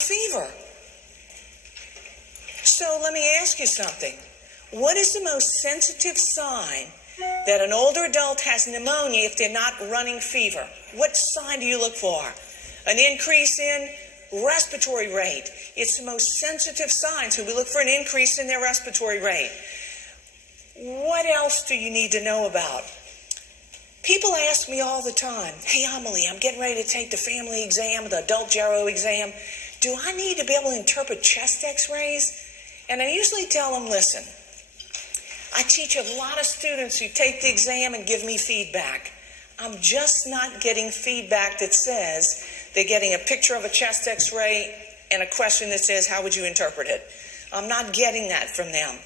fever. So let me ask you something. What is the most sensitive sign that an older adult has pneumonia if they're not running fever? What sign do you look for? An increase in respiratory rate. It's the most sensitive sign, so we look for an increase in their respiratory rate. What else do you need to know about? People ask me all the time, hey, Amelie, I'm getting ready to take the family exam, the adult gero exam. Do I need to be able to interpret chest x-rays? And I usually tell them, listen, I teach a lot of students who take the exam and give me feedback. I'm just not getting feedback that says they're getting a picture of a chest x-ray and a question that says, how would you interpret it? I'm not getting that from them.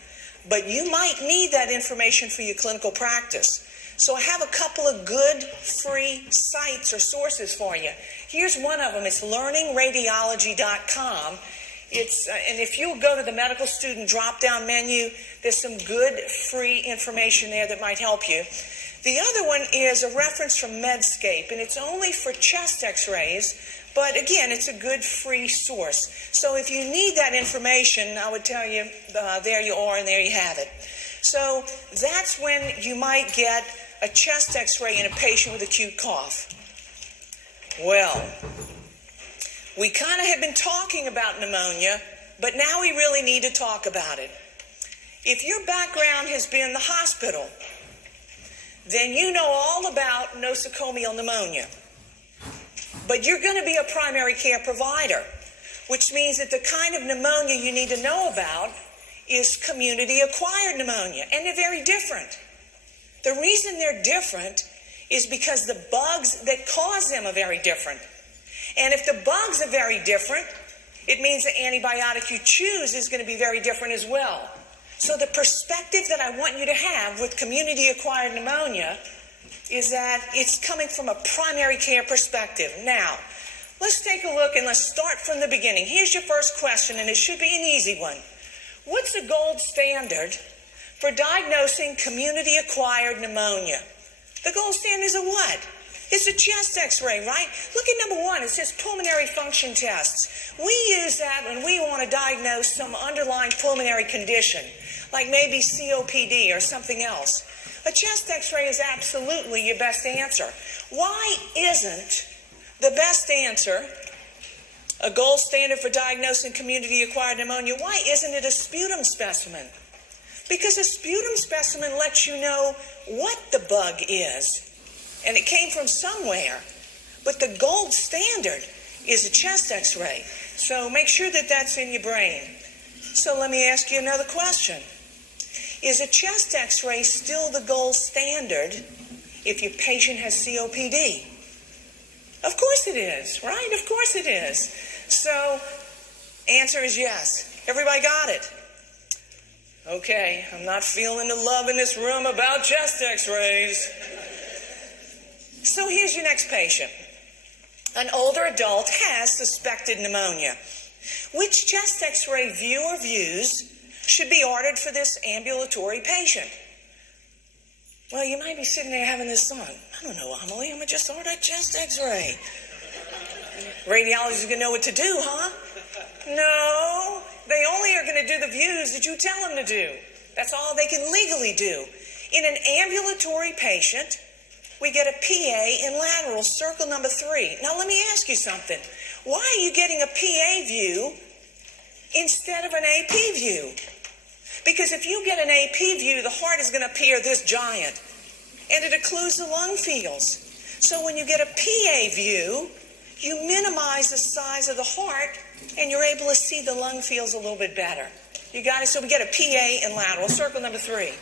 But you might need that information for your clinical practice. So I have a couple of good free sites or sources for you. Here's one of them. It's learningradiology.com. And if you go to the medical student drop-down menu, there's some good free information there that might help you. The other one is a reference from Medscape, and it's only for chest x-rays, but again, it's a good free source. So if you need that information, I would tell you, there you are, and there you have it. So that's when you might get a chest x-ray in a patient with acute cough. Well, we kind of have been talking about pneumonia, but now we really need to talk about it. If your background has been the hospital, then you know all about nosocomial pneumonia. But you're going to be a primary care provider, which means that the kind of pneumonia you need to know about is community-acquired pneumonia, and they're very different. The reason they're different is because the bugs that cause them are very different. And if the bugs are very different, it means the antibiotic you choose is going to be very different as well. So the perspective that I want you to have with community-acquired pneumonia is that it's coming from a primary care perspective. Now, let's take a look and let's start from the beginning. Here's your first question, and it should be an easy one. What's the gold standard for diagnosing community-acquired pneumonia? The gold standard is a what? It's a chest x-ray, right? Look at number one. It says pulmonary function tests. We use that when we want to diagnose some underlying pulmonary condition, like maybe COPD or something else. A chest x-ray is absolutely your best answer. Why isn't the best answer a gold standard for diagnosing community-acquired pneumonia? Why isn't it a sputum specimen? Because a sputum specimen lets you know what the bug is, and it came from somewhere. But the gold standard is a chest x-ray. So make sure that that's in your brain. So let me ask you another question. Is a chest x-ray still the gold standard if your patient has COPD? Of course it is, right? Of course it is. So, answer is yes. Everybody got it? Okay, I'm not feeling the love in this room about chest x-rays. So here's your next patient. An older adult has suspected pneumonia. Which chest x-ray view or views should be ordered for this ambulatory patient? Well, you might be sitting there having this thought. I don't know, Amelie, I'm going to just order a chest x-ray. Radiologists are going to know what to do, huh? No, they only are going to do the views that you tell them to do. That's all they can legally do. In an ambulatory patient, we get a PA in lateral, circle number 3. Now, let me ask you something. Why are you getting a PA view instead of an AP view? Because if you get an AP view, the heart is going to appear this giant, and it occludes the lung fields. So when you get a PA view, you minimize the size of the heart, and you're able to see the lung fields a little bit better. You got it? So we get a PA in lateral, circle number 3.